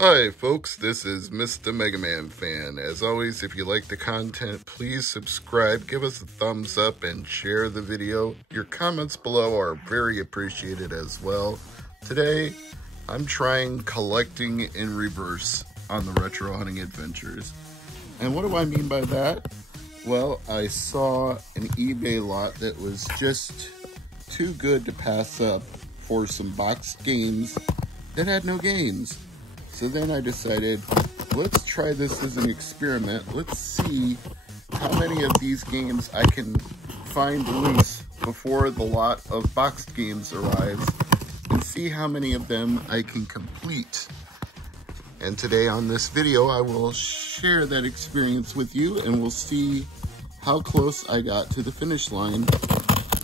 Hi folks, this is Mr. Mega Man Fan. As always, if you like the content, please subscribe, give us a thumbs up, and share the video. Your comments below are very appreciated as well. Today, I'm trying collecting in reverse on the Retro Hunting Adventures. And what do I mean by that? Well, I saw an eBay lot that was just too good to pass up for some boxed games that had no games. So then I decided, let's try this as an experiment. Let's see how many of these games I can find loose before the lot of boxed games arrives, and see how many of them I can complete. And today on this video, I will share that experience with you, and we'll see how close I got to the finish line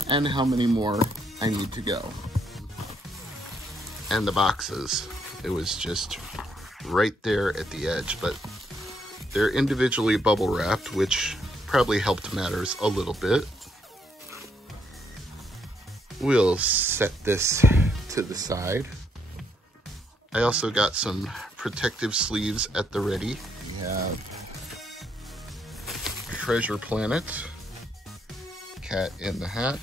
and how many more I need to go. And the boxes, it was just right there at the edge, but they're individually bubble wrapped, which probably helped matters a little bit. We'll set this to the side. I also got some protective sleeves at the ready. We have Treasure Planet, Cat in the Hat,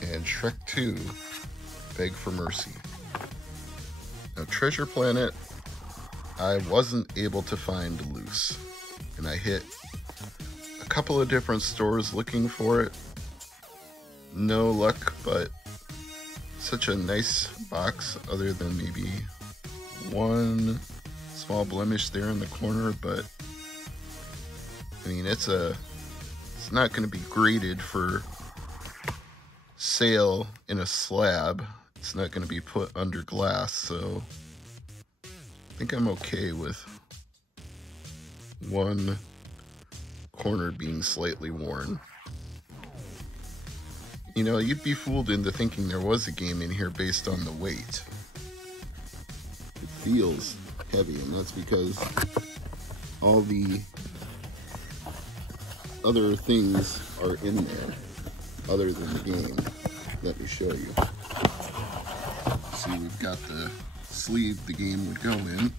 and Shrek 2, Beg for Mercy. Now, Treasure Planet, I wasn't able to find loose, and I hit a couple of different stores looking for it. No luck, but such a nice box, other than maybe one small blemish there in the corner. But I mean, it's not going to be graded for sale in a slab. It's not going to be put under glass, so I think I'm okay with one corner being slightly worn. You know, you'd be fooled into thinking there was a game in here based on the weight. It feels heavy, and that's because all the other things are in there other than the game. Let me show you. See, we've got the sleeve the game would go in.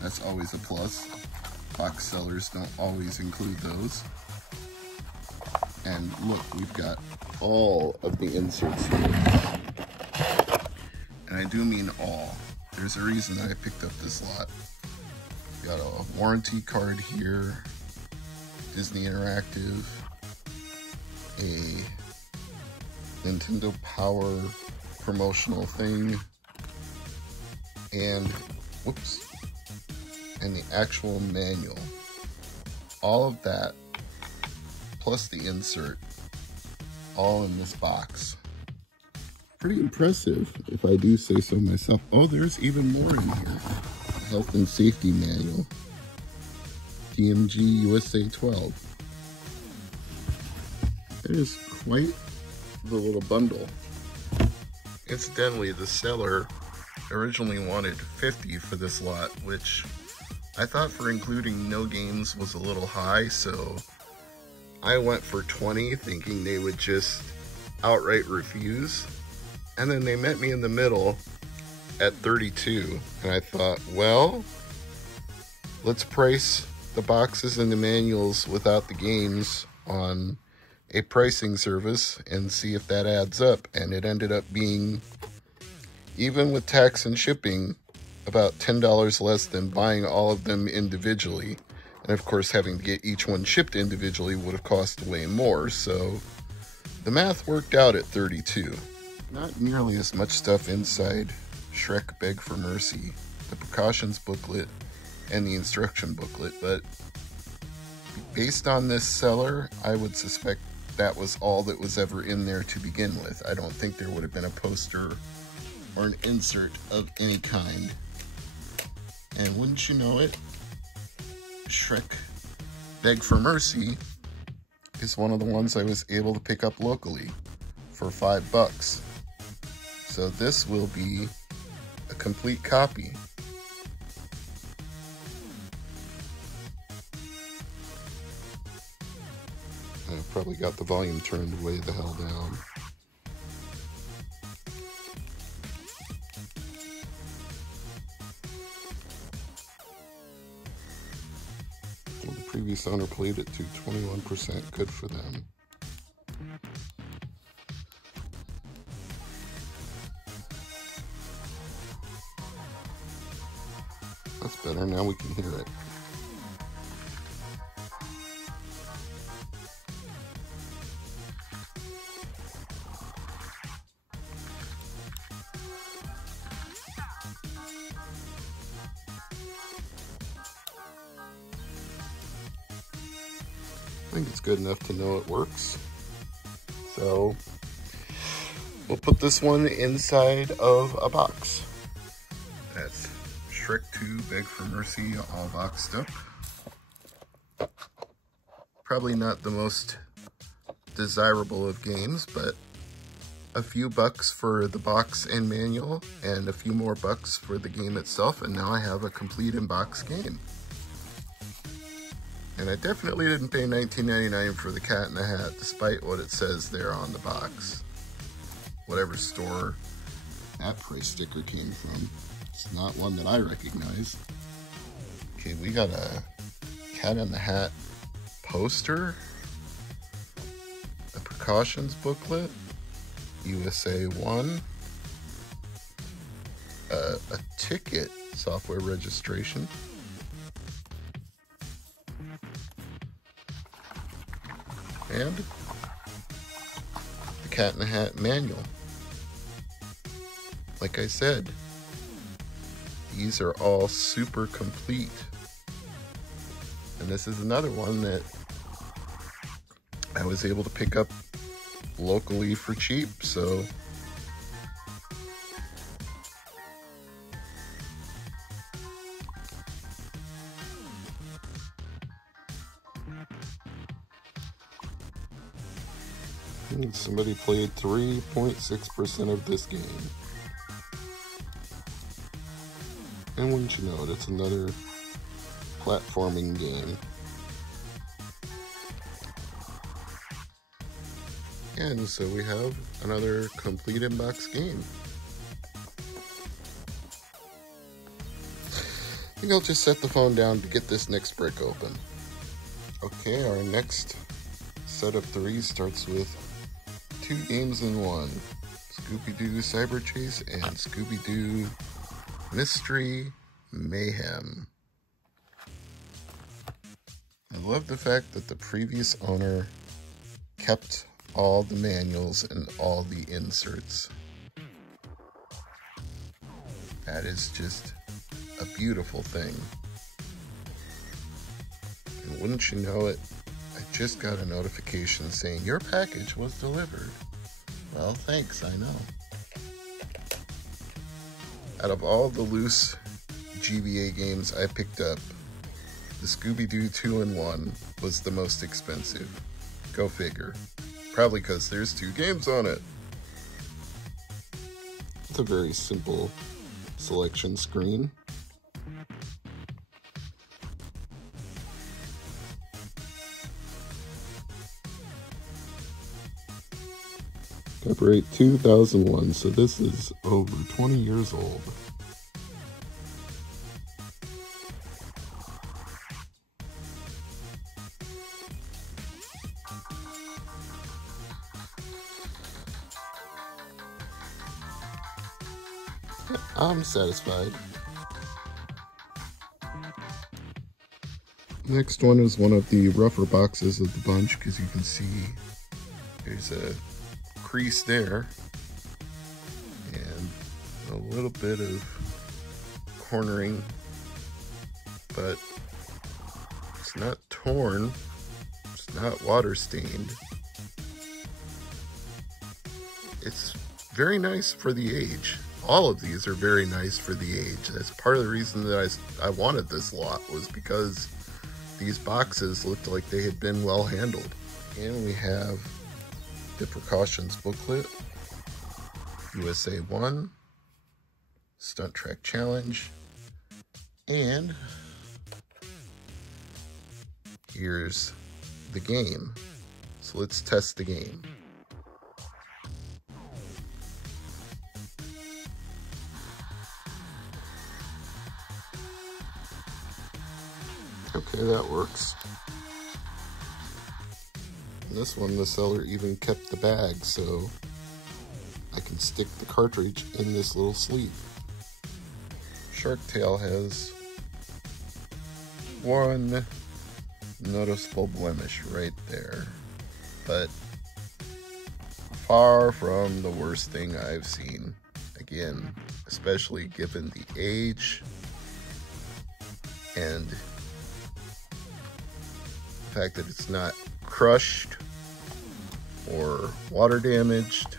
That's always a plus. Box sellers don't always include those. And look, we've got all of the inserts here. And I do mean all. There's a reason I picked up this lot. Got a warranty card here, Disney Interactive, a Nintendo Power promotional thing, and and the actual manual. All of that, plus the insert, all in this box. Pretty impressive, if I do say so myself. Oh, there's even more in here. Health and Safety Manual. DMG USA 12. It is quite the little bundle. Incidentally, the seller originally wanted 50 for this lot, which I thought for including no games was a little high, so I went for 20, thinking they would just outright refuse. And then they met me in the middle at 32, and I thought, well, let's price the boxes and the manuals without the games on a pricing service and see if that adds up. And it ended up being, even with tax and shipping, about $10 less than buying all of them individually. And of course, having to get each one shipped individually would have cost way more, so the math worked out at 32. Not nearly as much stuff inside Shrek Beg for Mercy, the precautions booklet, and the instruction booklet, but based on this seller, I would suspect that was all that was ever in there to begin with. I don't think there would have been a poster or an insert of any kind. And wouldn't you know it, Shrek Beg for Mercy is one of the ones I was able to pick up locally for $5. So this will be a complete copy. I've probably got the volume turned way the hell down. previous owner played it to 21%. Good for them. That's better. Now we can hear it. I think it's good enough to know it works. So we'll put this one inside of a box. That's Shrek 2 Beg for Mercy all boxed up. Probably not the most desirable of games, but a few bucks for the box and manual and a few more bucks for the game itself, and now I have a complete in-box game. And I definitely didn't pay $19.99 for the Cat in the Hat, despite what it says there on the box. Whatever store that price sticker came from. It's not one that I recognize. Okay, we got a Cat in the Hat poster, a precautions booklet, USA 1, a ticket software registration, and the Cat in the Hat manual. Like I said, these are all super complete. And this is another one that I was able to pick up locally for cheap, so somebody played 3.6% of this game. And wouldn't you know it, it's another platforming game. And so we have another complete in-box game. I think I'll just set the phone down to get this next brick open. Okay, our next set of 3 starts with 2 games in 1. Scooby-Doo Cyber Chase and Scooby-Doo Mystery Mayhem. I love the fact that the previous owner kept all the manuals and all the inserts. That is just a beautiful thing. And wouldn't you know it, I just got a notification saying your package was delivered. Well, thanks, I know. Out of all the loose GBA games I picked up, the Scooby-Doo 2-in-1 was the most expensive. Go figure. Probably because there's 2 games on it. It's a very simple selection screen. Copyright 2001, so this is over 20 years old. I'm satisfied. Next one is one of the rougher boxes of the bunch, because you can see there's a crease there and a little bit of cornering, but it's not torn, it's not water stained. It's very nice for the age. All of these are very nice for the age. That's part of the reason that I wanted this lot, was because these boxes looked like they had been well handled. And we have the precautions booklet, USA 1, Stunt Track Challenge, and here's the game. So let's test the game. Okay, that works. And this one, the seller even kept the bag, so I can stick the cartridge in this little sleeve. Shark Tail has one noticeable blemish right there, but far from the worst thing I've seen. Again, especially given the age and the fact that it's not crushed or water damaged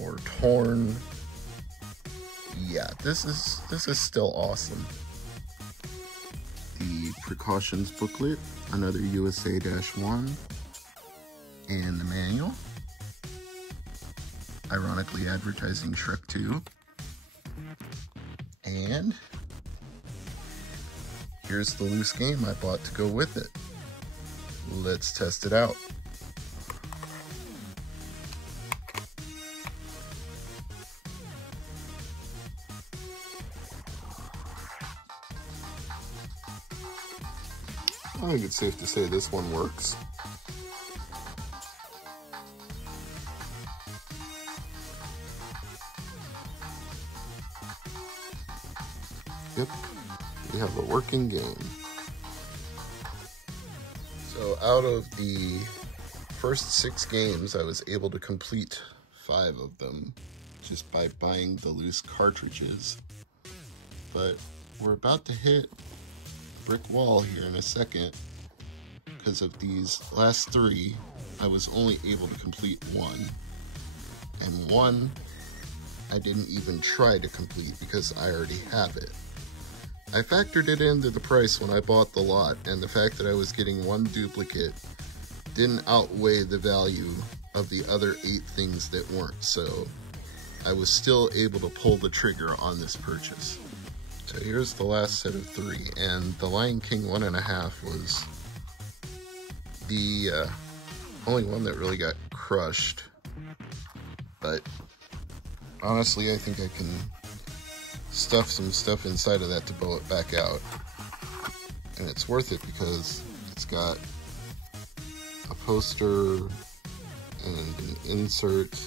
or torn. Yeah, this is still awesome. The precautions booklet, another USA-1, and the manual. Ironically advertising Shrek 2. And here's the loose game I bought to go with it. Let's test it out. I think it's safe to say this one works. Yep, we have a working game. So out of the first 6 games, I was able to complete 5 of them just by buying the loose cartridges. But we're about to hit a brick wall here in a second. Because of these last 3, I was only able to complete 1. And 1, I didn't even try to complete because I already have it. I factored it into the price when I bought the lot, and the fact that I was getting 1 duplicate didn't outweigh the value of the other 8 things that weren't, so I was still able to pull the trigger on this purchase. So here's the last set of 3, and the Lion King 1.5 was the only one that really got crushed, but honestly I think I can stuff some stuff inside of that to bow it back out, and it's worth it because it's got a poster and an insert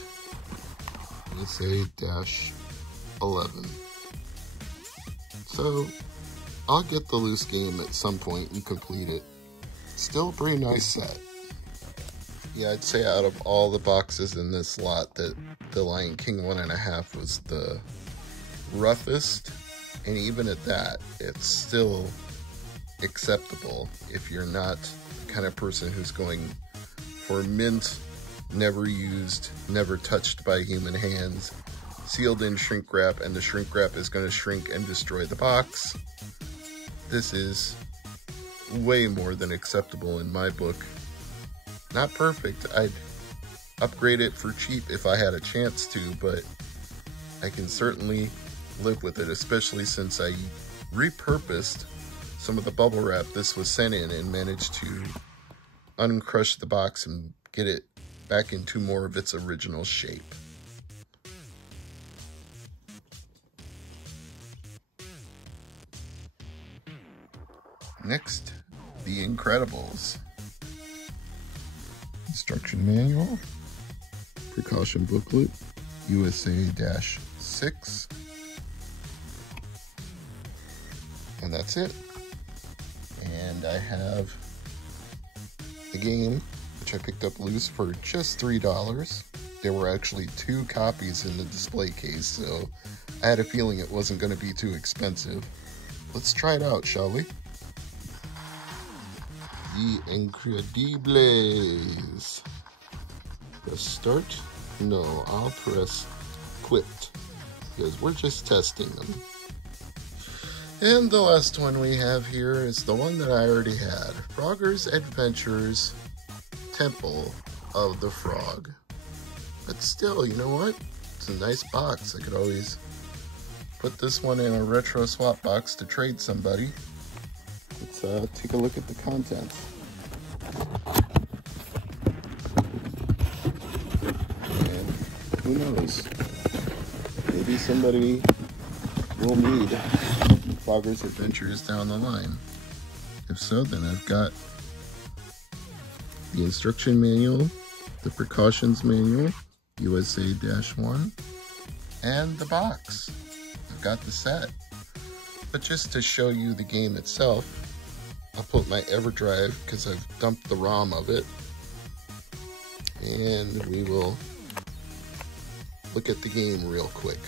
USA-11. So I'll get the loose game at some point and complete it. Still a pretty nice set. Yeah, I'd say out of all the boxes in this lot that the Lion King 1.5 was the roughest, and even at that, it's still acceptable if you're not the kind of person who's going for mint, never used, never touched by human hands, sealed in shrink wrap, and the shrink wrap is going to shrink and destroy the box. This is way more than acceptable in my book. Not perfect. I'd upgrade it for cheap if I had a chance to, but I can certainly live with it, especially since I repurposed some of the bubble wrap this was sent in and managed to uncrush the box and get it back into more of its original shape. Next, The Incredibles. Instruction manual, precaution booklet, USA-6, and that's it. And I have the game, which I picked up loose for just $3. There were actually 2 copies in the display case, so I had a feeling it wasn't going to be too expensive. Let's try it out, shall we? The Incredibles. Press start? No, I'll press quit, because we're just testing them. And the last one we have here is the one that I already had. Frogger's Adventures Temple of the Frog. But still, you know what? It's a nice box. I could always put this one in a retro swap box to trade somebody. Let's take a look at the contents. And who knows? Maybe somebody will need Frogger's Adventures down the line. If so, then I've got the instruction manual, the precautions manual, USA-1, and the box. I've got the set. But just to show you the game itself, I'll put my EverDrive, because I've dumped the ROM of it, and we will look at the game real quick.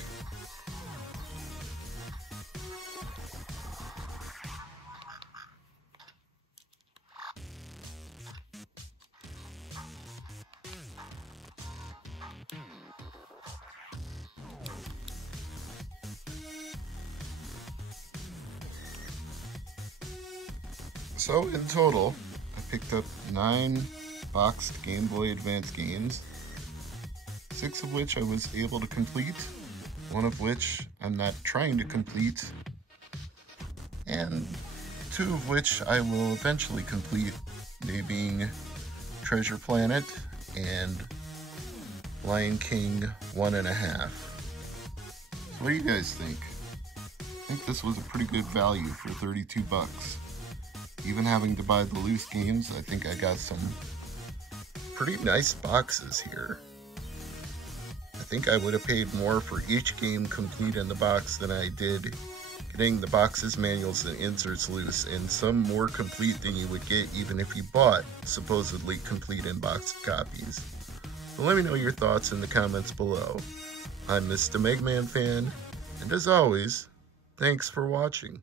So in total, I picked up 9 boxed Game Boy Advance games, 6 of which I was able to complete, 1 of which I'm not trying to complete, and 2 of which I will eventually complete, they being Treasure Planet and Lion King 1.5. So what do you guys think? I think this was a pretty good value for 32 bucks. Even having to buy the loose games, I think I got some pretty nice boxes here. I think I would have paid more for each game complete in the box than I did getting the boxes, manuals, and inserts loose, and some more complete than you would get even if you bought supposedly complete in-box copies. So let me know your thoughts in the comments below. I'm Mr. Megman Fan, and as always, thanks for watching.